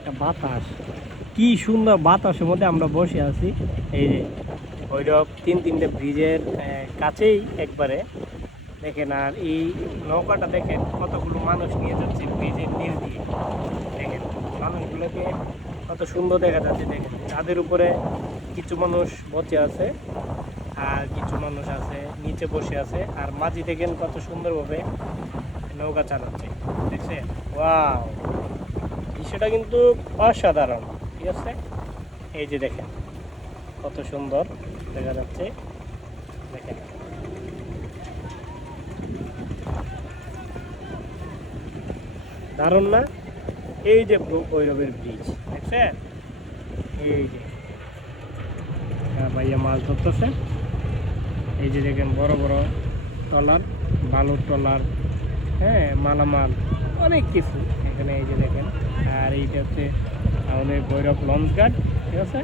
একটা বাতাস, কি সুন্দর বাতাসের মধ্যে আমরা বসে আছি। এই যে ভৈরব তিনটে ব্রিজের কাছেই একবারে দেখেন। আর এই নৌকাটা দেখেন কতগুলো মানুষ নিয়ে যাচ্ছে ব্রিজের নিচ দিয়ে। দেখেন মানুষগুলোকে কত সুন্দর দেখা যাচ্ছে। দেখেন তাদের উপরে কিছু মানুষ বসে আছে আর কিছু মানুষ আছে নিচে বসে আছে। আর মাঝি দেখেন কত সুন্দরভাবে নৌকা চালাচ্ছে, দেখছেন? ওয়াও, দৃশ্যটা কিন্তু অসাধারণ। ঠিক আছে, এই যে দেখেন কত সুন্দর দেখা যাচ্ছে। দেখেন দারুণ না? এই যে ভৈরবের ব্রিজ দেখছেন, এই যে ভাইয়া মাছ ধরতেছে। এই যে দেখেন বড় বড় ট্রলার, বালুর ট্রলার, হ্যাঁ মালামাল অনেক কিছু এখানে। এই যে দেখেন, আর এইটা হচ্ছে আমাদের ভৈরব লঞ্চ ঘাট। ঠিক আছে।